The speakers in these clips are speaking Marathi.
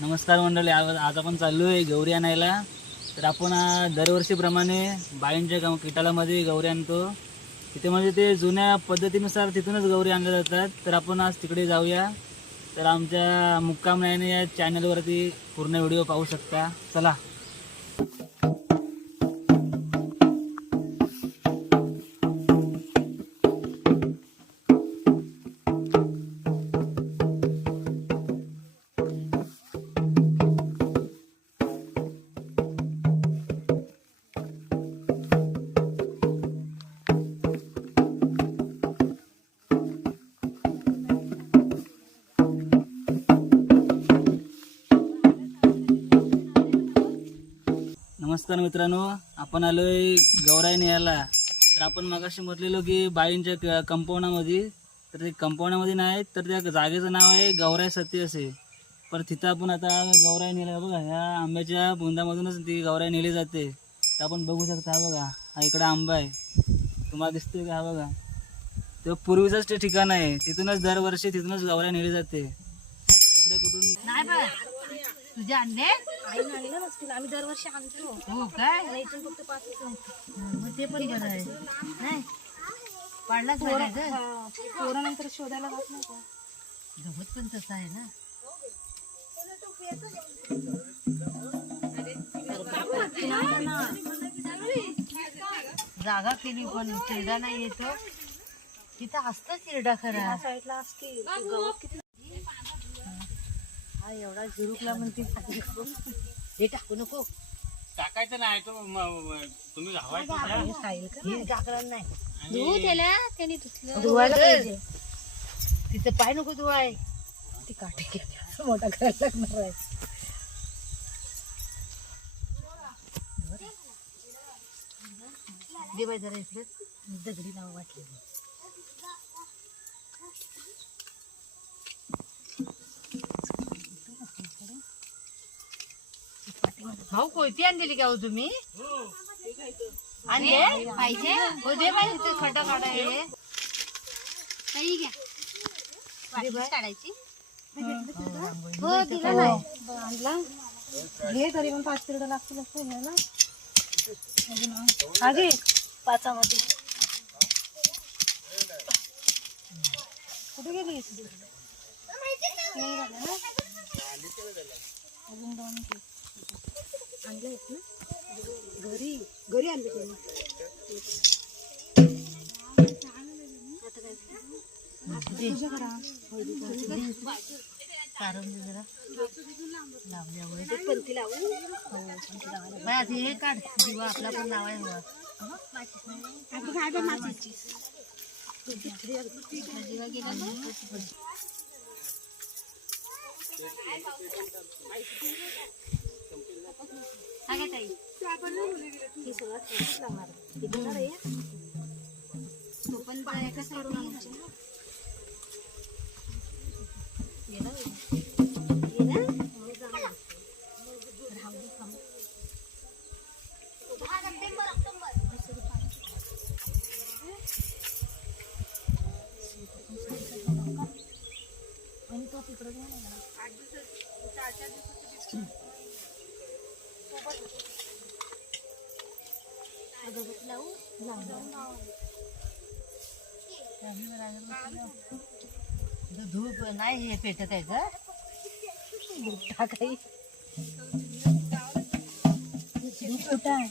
नमस्कार मंडळी आज आज आपण चाललो आहे गौरी आणायला. तर आपण दरवर्षीप्रमाणे बाईंच्या गाव किटालामध्ये गौरी आणतो. तिथे म्हणजे ते जुन्या पद्धतीनुसार तिथूनच गौरी आणल्या जातात. तर आपण आज तिकडे जाऊया. तर आमच्या मुक्काम नायने या चॅनलवरती पूर्ण व्हिडिओ पाहू शकता. चला. नमस्कार मित्रांनो आपण आलोय गौराई न्यायला तर आपण मगाशी म्हटलेलो की बाईंच्या कंपाऊंडामध्ये तर ते कंपाऊंडामध्ये नाही तर त्या जागेचं नाव आहे गौराई सत्य असे पण तिथं आपण आता गौराई नेला बघा ह्या आंब्याच्या बुंदामधूनच ती गौराई नेली जाते. तर आपण बघू शकता हा बघा हा इकडं आंबा आहे. तुम्हाला दिसतोय का हा बघा? तो पूर्वीचंच ते ठिकाण आहे. तिथूनच दरवर्षी तिथूनच गौराई नेली जाते. दुसऱ्या कुठून नाही तुझे आणलं नसतील आम्ही दरवर्षी आणतो. हो काय? इथून फक्त मग ते पण बरं आहे. नाही. पाडलाच नाही काय गं? पोरानंतर शोधायला जात नाही का? गवत पण तसं आहे ना? जागा केली पण चिरडा नाही येतो. तिथं असतं चिरडा खरा. साईडला असतील. ते गवत किती एवढा झुरुकला म्हणते हे टाकू नको. टाकायचं नाही तो तुम्ही हे खाईल का टाकलं नाही? धुवू त्याला? त्याने धुतलं. धुवायला पाहिजे. तिचं पाय नको धुवाय. ती काठी घेते असं मोठा करायला लागणार आहे. दे बाई जरा इकडे. दगडी नाव वाटले. भाऊ कोयती आणलेली का हो तुम्ही? आणले पाहिजे? हो दे इथे खटा काही घ्या. काढायची. हो, हो दिला नाही. आणला. घे तरी पण पाच किलो लागतील असं ना. घे पाचामध्ये. कुठे गेली नाही झालं ना. अजून दोन. आणले ना? घरी घरी आणले तुम्ही जरा. लावल्यावर ते पंथी लावून बाई आधी हे काढ. दिवा आपला पण लावाय हवा. मातीची? पण बाया धूप नाही हे पेटत आहे का छोटा आहे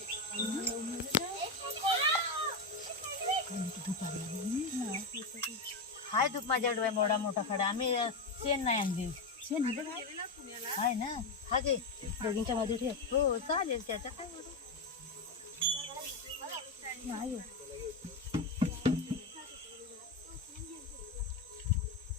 हाय धूप माझ्याकडे मोठा मोठा खडा. आम्ही शेण नाही आणली. शेण. हाय ना? हा घे. दोघींच्या मध्ये ठेव. हो चालेल त्याचा काय. नाही हो. पेढं का?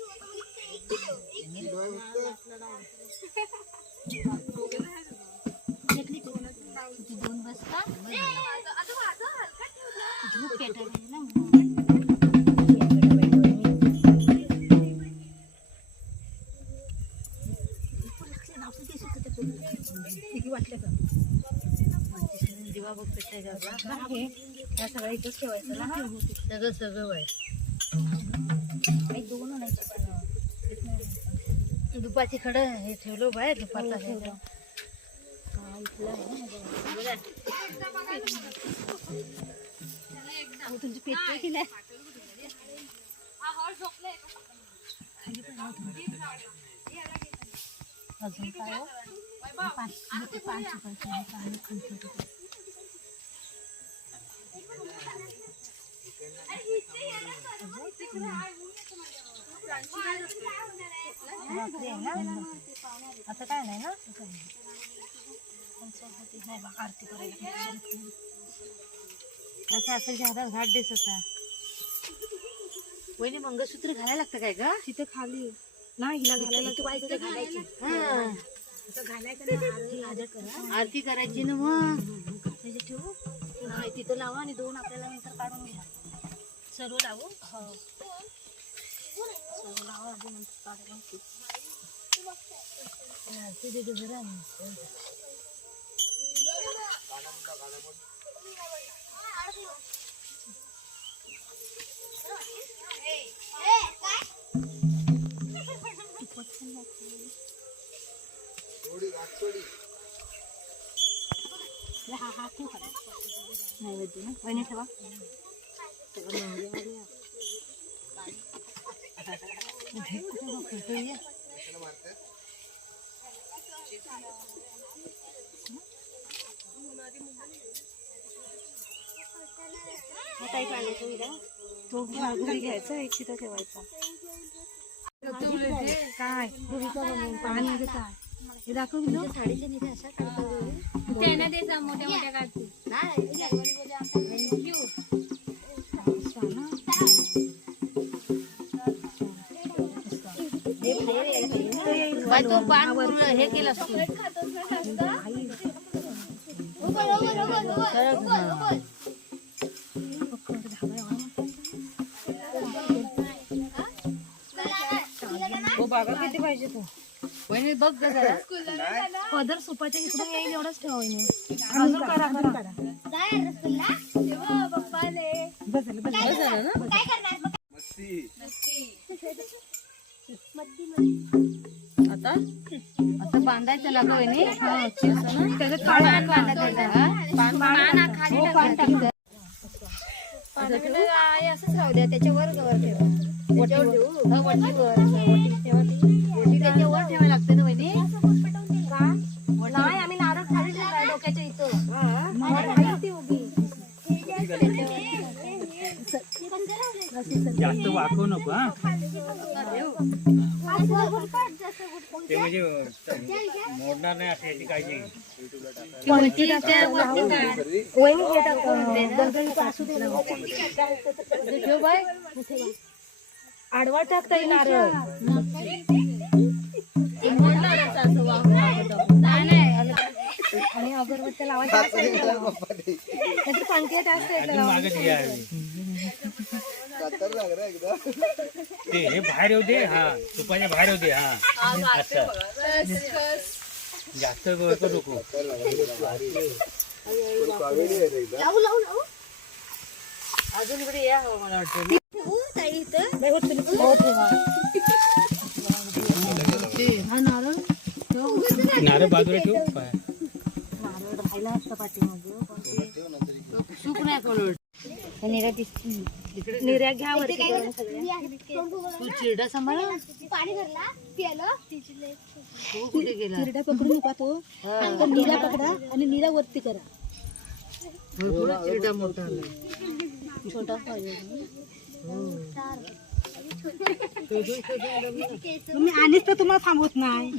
दोन वाजता धूप ना दिवा बघ या सगळ्या इथंच ठेवायचं सगळं सगळं वय. दुपारची खडं हे ठेवलं बाय दुपारचा ठेवलं. तुमची पेटते की नाही अजून काय? पाच पाच पाणी. आता काय नाही ना आरती करायला असं असं घाट दिसत आहे वहिनी मंगळसूत्र घालायला लागतं काय ग तिथे खाली नाही हिला घालायला तू बाईकडे घालायची घालायचं आरती करायची ना. मग ठेवू नाही तिथं लावा आणि दोन आपल्याला नंतर काढून घ्या सर्व लावू हो सर्व लावा आधी तो घरी घ्यायचा एक तिथं ठेवायचा काय पाणी म्हणजे काय हे दाखव साडीच्या निधी अशा काढतो त्यांना मोठ्या मोठ्या काढते तो पान पूर्ण हे केलं असतो. किती पाहिजे तू? वहिनी बघ ग जरा. पदर सुपाच्या इकडून येईल एवढंच ठेवा वहिनी. अजून करा करा. हे झालं ना? असं बांधायचं लागा वहिनी त्याच्यात पान बांधायचं का? असंच राहू द्या. त्याच्यावर वर ठेवा. त्याच्यावर ठेवू? हा वटीवर वटी त्याच्यावर ठेवायला लागते ना वहिनी. नाही आम्ही नारळ खाली ठेवलाय डोक्याच्या इथं. उभी. जास्त वाकवू नको हा. ते म्हणजे मोडणार नाही याची काळजी. घे. आडवा टाकता नारळ आणि अगरबत्त्या लावायच्या नाहीतर ते हे बाहेर येऊ दे हा. तुपाच्या बाहेर येऊ दे हा. असं जास्त करू नको. अजून इकडे या हवं मला वाटतं? हा नारळ नारळ बाजूला ठेवू. पाय. नारळ राहिला असता पाठीमागं. नाही कळवट निर्या दिसते निर्या घ्या वरती करून सगळ्या. तू चिरडा सांभाळ. पाणी भरला पियालं. तू कुठे गेला? चिरडा पकडू नका तो. तो निरा पकडा आणि निरा वरती करा. चिरडा मोठा. छोटा. पाहिजे तुम्ही आणीच तर तुम्हाला थांबवत नाही.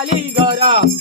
गौराई आली